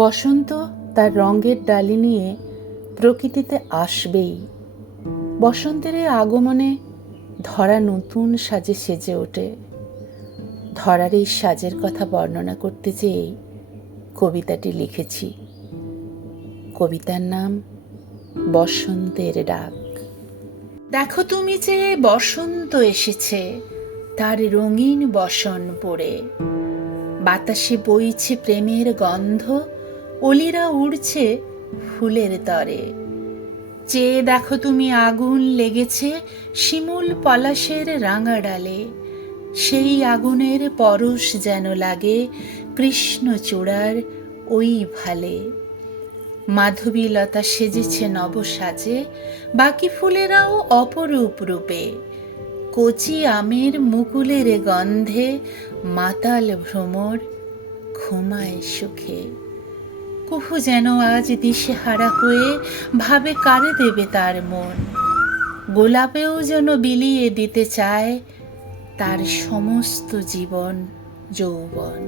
বসন্ত তার রঙের ডালি নিয়ে প্রকৃতিতে আসবেই। বসন্তের এই আগমনে ধরা নতুন সাজে সেজে ওঠে। ধরার এই সাজের কথা বর্ণনা করতে যেয়েই কবিতাটি লিখেছি। কবিতার নাম বসন্তের ডাক। দেখো তুমি যে বসন্ত এসেছে, তার রঙিন বসন পড়ে বাতাসে বইছে প্রেমের গন্ধ অলিরা উড়ছে ফুলের তরে। চেয়ে দেখো তুমি আগুন লেগেছে শিমুল পলাশের রাঙা ডালে সেই আগুনের পরশ যেন লাগে কৃষ্ণচূড়ার ওই ভালে। মাধবীলতা সেজেছে নবসাজে, বাকি ফুলেরাও অপরূপ রূপে। কচি আমের মুকুলের গন্ধে মাতাল ভ্রমর ঘুমায় সুখে। কুহু যেন আজ দিশেহারা হয়ে ভাবে কারে দেবে তার মন। গোলাপেও যেন বিলিয়ে দিতে চায় তার সমস্ত জীবন যৌবন।